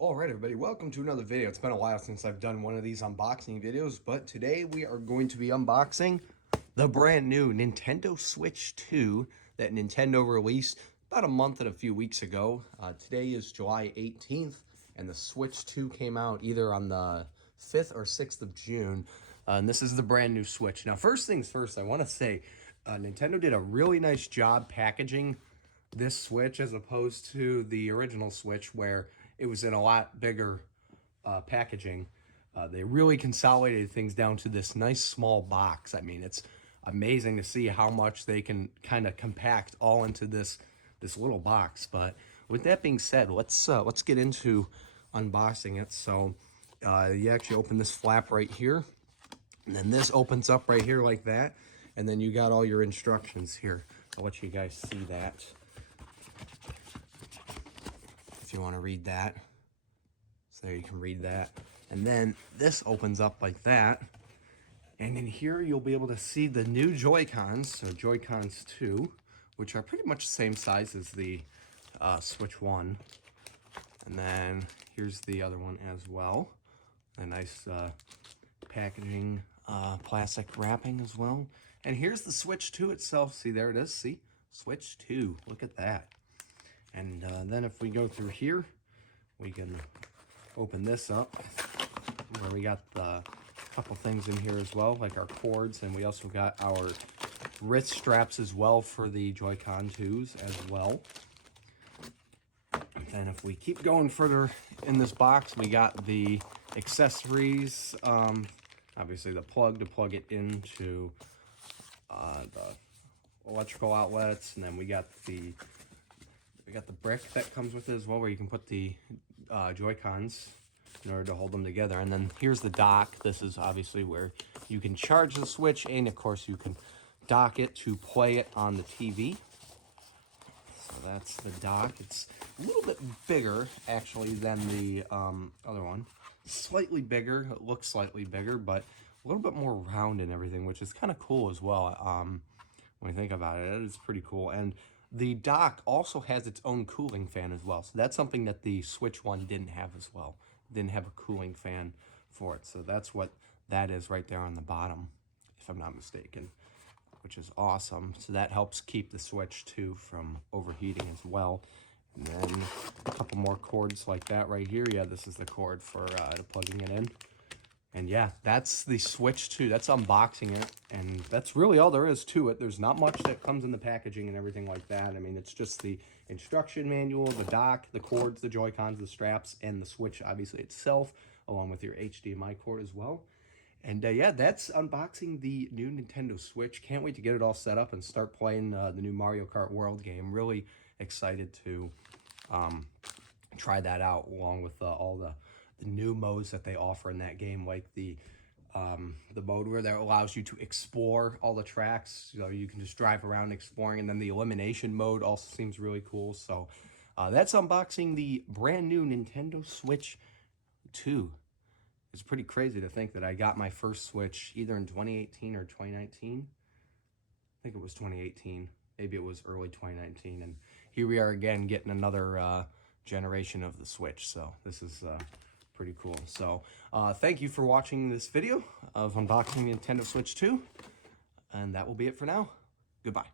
Alright everybody, welcome to another video. It's been a while since I've done one of these unboxing videos, but today we are going to be unboxing the brand new Nintendo Switch 2 that Nintendo released about a month and a few weeks ago. Today is July 18th, and the Switch 2 came out either on the 5th or 6th of June, and this is the brand new Switch. Now, first things first, I want to say Nintendo did a really nice job packaging this Switch as opposed to the original Switch where it was in a lot bigger packaging. They really consolidated things down to this nice small box. I mean, it's amazing to see how much they can kind of compact all into this little box. But with that being said, let's get into unboxing it. So you actually open this flap right here, and then this opens up right here like that, and then you got all your instructions here. I'll let you guys see that if you want to read that. So there you can read that. And then this opens up like that. And in here you'll be able to see the new Joy-Cons, so Joy-Cons 2, which are pretty much the same size as the Switch 1. And then here's the other one as well. A nice packaging, plastic wrapping as well. And here's the Switch 2 itself. See, there it is. See? Switch 2. Look at that. And then if we go through here, we can open this up where we got the couple things in here as well, like our cords, and we also got our wrist straps as well for the Joy-Con 2s as well. And then if we keep going further in this box, we got the accessories, obviously the plug to plug it into the electrical outlets, and then we got the brick that comes with it as well, where you can put the Joy-Cons in order to hold them together. And then here's the dock. This is obviously where you can charge the Switch, and of course you can dock it to play it on the TV. So that's the dock. It's a little bit bigger actually than the other one. Slightly bigger. It looks slightly bigger, but a little bit more round and everything, which is kind of cool as well. When you think about it, it is pretty cool. And the dock also has its own cooling fan as well. So that's something that the Switch 1 didn't have as well. It didn't have a cooling fan for it. So that's what that is right there on the bottom, if I'm not mistaken, which is awesome. So that helps keep the Switch 2 from overheating as well. And then a couple more cords like that right here. Yeah, this is the cord for plugging it in. And yeah, that's the Switch 2. That's unboxing it. And that's really all there is to it. There's not much that comes in the packaging and everything like that. I mean, it's just the instruction manual, the dock, the cords, the Joy-Cons, the straps, and the Switch, obviously, itself, along with your HDMI cord as well. And yeah, that's unboxing the new Nintendo Switch. Can't wait to get it all set up and start playing the new Mario Kart World game. Really excited to try that out, along with all the new modes that they offer in that game, like the mode where that allows you to explore all the tracks, so you can just drive around exploring, and then the elimination mode also seems really cool. So that's unboxing the brand new Nintendo Switch 2. It's pretty crazy to think that I got my first Switch either in 2018 or 2019. I think it was 2018. Maybe it was early 2019. And here we are again getting another generation of the Switch. So this is pretty cool. So thank you for watching this video of unboxing Nintendo Switch 2. And that will be it for now. Goodbye.